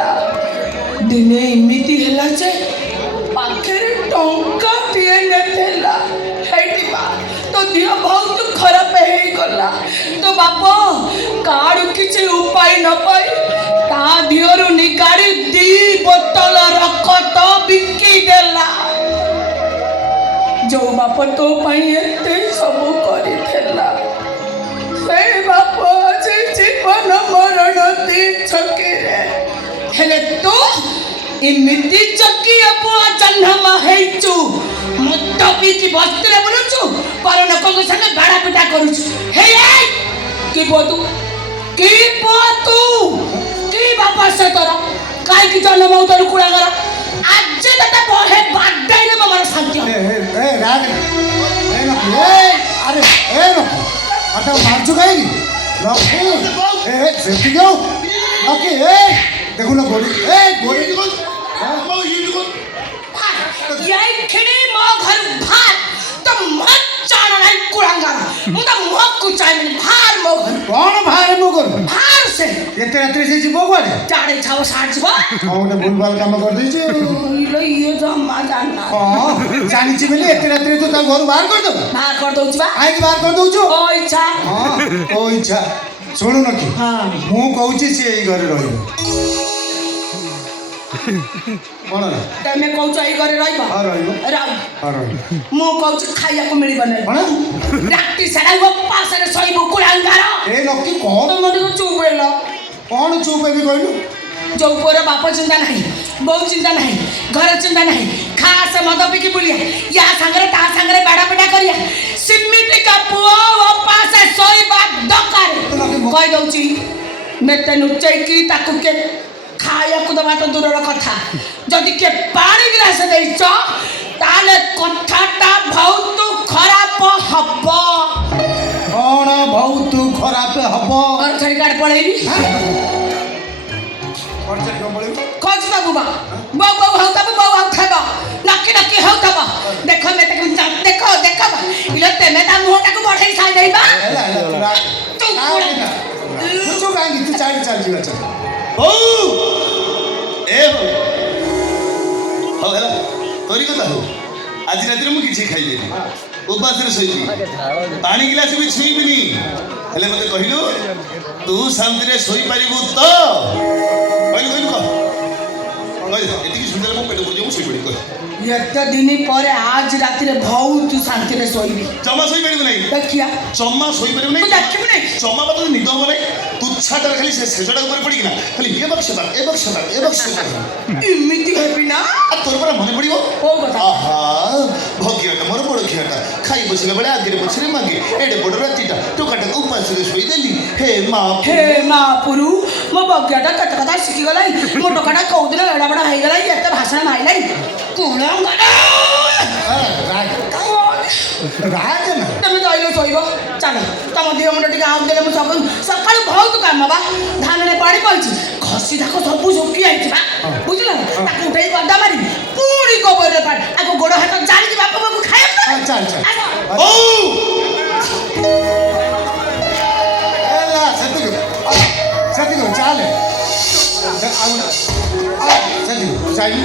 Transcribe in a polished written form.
ହେଲା ଦିନେ ଏମିତି ହେଲା ଯେ ପାଖରେ ଟଙ୍କାଟିଏ ନଥିଲା ହେଇଟିବା ତୋ ଦେହ ବହୁତ ଖରାପ ହେଇଗଲା ତୋ ବାପ କାର୍ଡ କିଛି ଉପାୟ ନ ପାଇ ତା ଦେହରୁ ନିଗାଡ଼ି 2 ବୋତଲ ରକ୍ତ ବିକି ଦେଲା ଯୋଉ ବାପ ତୋ ପାଇଁ ଏତେ ସବୁ କରିଥିଲା ସେ ବାପ ଆଜି ଜୀବନ ମରଣ ଦି ଛକିରେ ହେଲେ ତୁ ଏମିତି ଚକିଆ ପୁଅ ଜନ୍ମ ହେଇଛୁ ମଦ ପିଇକି ବସ୍ତିରେ ବୁଲୁଛୁ ପର ଲୋକଙ୍କ ସାଙ୍ଗେ ବାଡ଼ା ପିଟା କରୁଛୁ ହେଇ କି ପୁଅ ତୁ କି ବାପା ସେ ତୋର କାହିଁକି ଜନ୍ମ ହଉ ତୋର କୁଳାଗର ଆଜି ତତେ ବହେ ବାଡ଼ାଇଲେ ମୋ ମନ ଶାନ୍ତି ହବ अरे आता मारचू काही लकी सेफ्टी घेऊ लकी देखू ना गोडी गोडी याइखिणी मो घर भार तो मत चाण नाही कुळंगार मु तो मोक चाइमिन भार मो घर कोण भार मो घर भार से केते रात्री से जीवो कोडे चाडे छाव साड जीवो कोने भूलभाल काम कर दै छी इलो ये जम्मा जानना हां जानि छी बेले एते रात्री तो ता घर बाहर कर दो बाहर कर दउछ बा आइ बाहर कर दउ छु ओ इच्छा हां ओ इच्छा सुनु न की हां मु कहू छी से एई घर रहिबो कोन तमे कहू छ एई घर रहिबो हां रहिबो मु कहू छ खाइया को मिलिबो नै कोन राती सारा उपास रे सइबो कुळंगार ए लकी कोन तो मडी चुप हेलो कोन चुप हेबी कहलु जो पुअर बाप चिंता नहीं बहु चिंता नहीं घर चिंता नहीं खास मद पिकी बुलिया या सांगरे ता सांगरे बाड़ा पिटा करिया सिमिति का पुओ उपास सोइबा दकार कहि दउची मेते नुचै की ताकू के खाया को दबा तो दूरर कथा जदि के पानी गिलास देइछ ताले कथाटा बहुत खराब हबो कोन बहुत खराब हबो और छड़ी काट पळेबी खोज बाबू बा बाबू बाबू होता बाबू खाबा नक्की नक्की होता बा देखो मैं तक देखो देखो इले तेने ता मुहटा को बढ़ाई खाई देबा तू कुछ कांगी तू चाल चल जीवा चल ओ ए हो हेला तोरी कथा हो आज रात रे मु किछि खाइ देनी उपास रे सोइबी पानी गिलास भी छुईबिनी हेले मते कहिलु तू शांति रे सोई परिबु तो कहिलु को एतिकी सुंदर मो पेट पुरि मु सोई पड़ी कह एते दिन पर आज रात रे बहुत शांति रे सोइबी जमा सोई परिबु नै देखिया जमा सोई परिबु नै तू देखिबु नै जमा बत निद हो नै तुच्छाटा खाली से सेजडा ऊपर पड़ी ना खाली ए बक्सटा इमिति हेबी ना आ तोर पर मने पड़िबो ओ बता आहा भगियाटा मोर बड़ खियाटा खाई बसिला बड़े आगे पछरे मागे एडे बड़ रातीटा टोकाटा उपास रे सोई देली हे माँ पुरु मो बगियाटा कत कथा सिखी गलाई मो टोकाटा कौ दिन एडा बड़ा हेई गलाई एते भाषण माइलाई कुलंगाडा राज ना तमे जाइलो सोइबो चलो तम दियो मुंड टिके आउ देले मु सकाळ बहुत काम बा धान रे पानी पइछि खसी धाको सब सुकी आइछि बा बुझला ताको उठाई गड्डा मारी पूरी गोबर रे पाट आको गोड़ हाथ जानि कि बाप बाबू खाय चल ओ एला सती को चाले आउ ना सती को जाई